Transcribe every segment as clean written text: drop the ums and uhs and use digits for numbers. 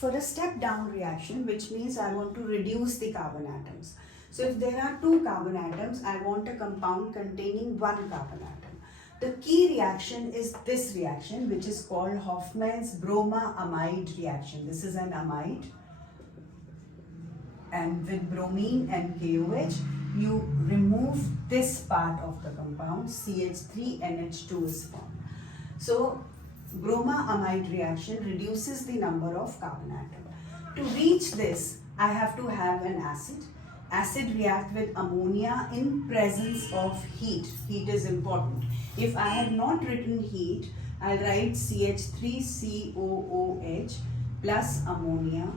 for a step down reaction, which means I want to reduce the carbon atoms. So if there are 2 carbon atoms, I want a compound containing 1 carbon atom. The key reaction is this reaction, which is called Hoffman's bromaamide reaction. This is an amide, and with bromine and KOH, you remove this part of the compound, CH3NH2 is formed. So bromaamide reaction reduces the number of carbon atom. To reach this, I have to have an acid. Acid react with ammonia in presence of heat. Heat is important. If I have not written heat, I'll write CH3COOH plus ammonia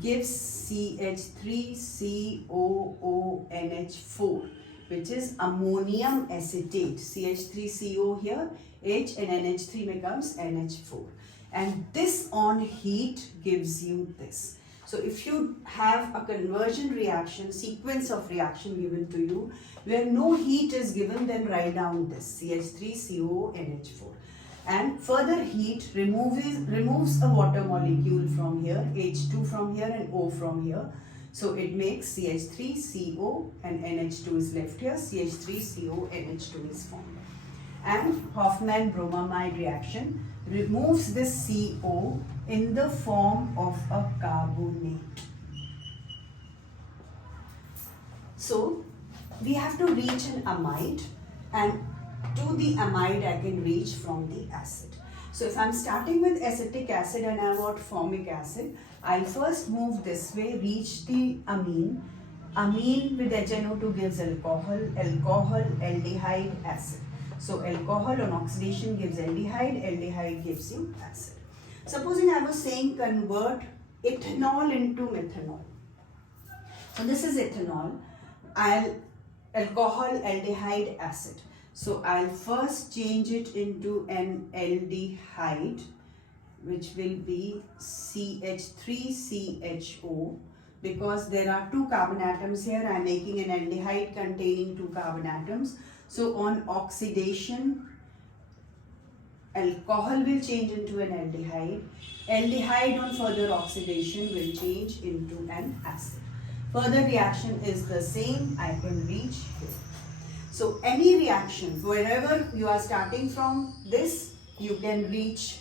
gives CH3COONH4, which is ammonium acetate. CH3CO here, H and NH3 becomes NH4. And this on heat gives you this. So if you have a conversion reaction, sequence of reaction given to you, where no heat is given, then write down this CH3CONH4. And further heat removes a water molecule from here, H2 from here and O from here. So it makes CH3CO and NH2 is left here, CH3CONH2 is formed. And Hoffman bromamide reaction removes this CO in the form of a carbonate. So we have to reach an amide, and to the amide I can reach from the acid. So if I'm starting with acetic acid and I want formic acid, I'll first move this way, reach the amine. Amine with HNO2 gives alcohol, aldehyde, acid. So alcohol on oxidation gives aldehyde, aldehyde gives you acid. Supposing I was saying convert ethanol into methanol. So this is ethanol, alcohol, aldehyde, acid. So I'll first change it into an aldehyde, which will be CH3CHO, because there are 2 carbon atoms here. I'm making an aldehyde containing 2 carbon atoms. So on oxidation, alcohol will change into an aldehyde. Aldehyde on further oxidation will change into an acid. Further reaction is the same. I can reach here. So any reaction, wherever you are starting from this, you can reach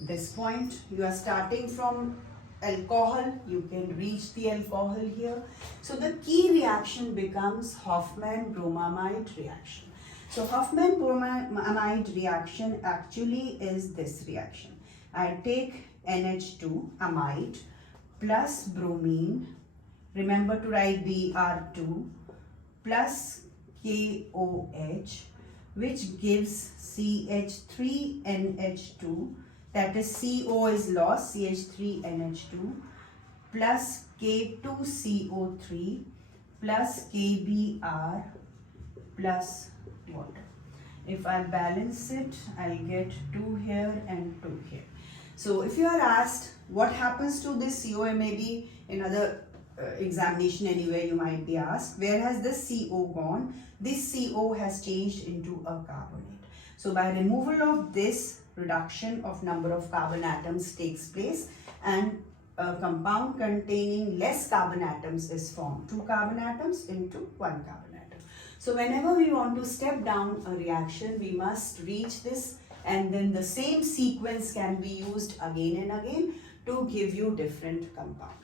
this point. You are starting from alcohol, you can reach the alcohol here. So the key reaction becomes Hoffman bromamide reaction. So Hoffman bromamide reaction actually is this reaction. I take NH2 amide plus bromine, remember to write Br2, plus KOH, which gives CH3NH2, that is CO is lost, CH3NH2, plus K2CO3 plus KBr plus water. If I balance it, I'll get 2 here and 2 here. So if you are asked what happens to this CO, maybe in other examination anywhere you might be asked, where has this CO gone? This CO has changed into a carbonate. So by removal of this, reduction of number of carbon atoms takes place, and a compound containing less carbon atoms is formed. 2 carbon atoms into 1 carbon atom. So whenever we want to step down a reaction, we must reach this, and then the same sequence can be used again and again to give you different compounds.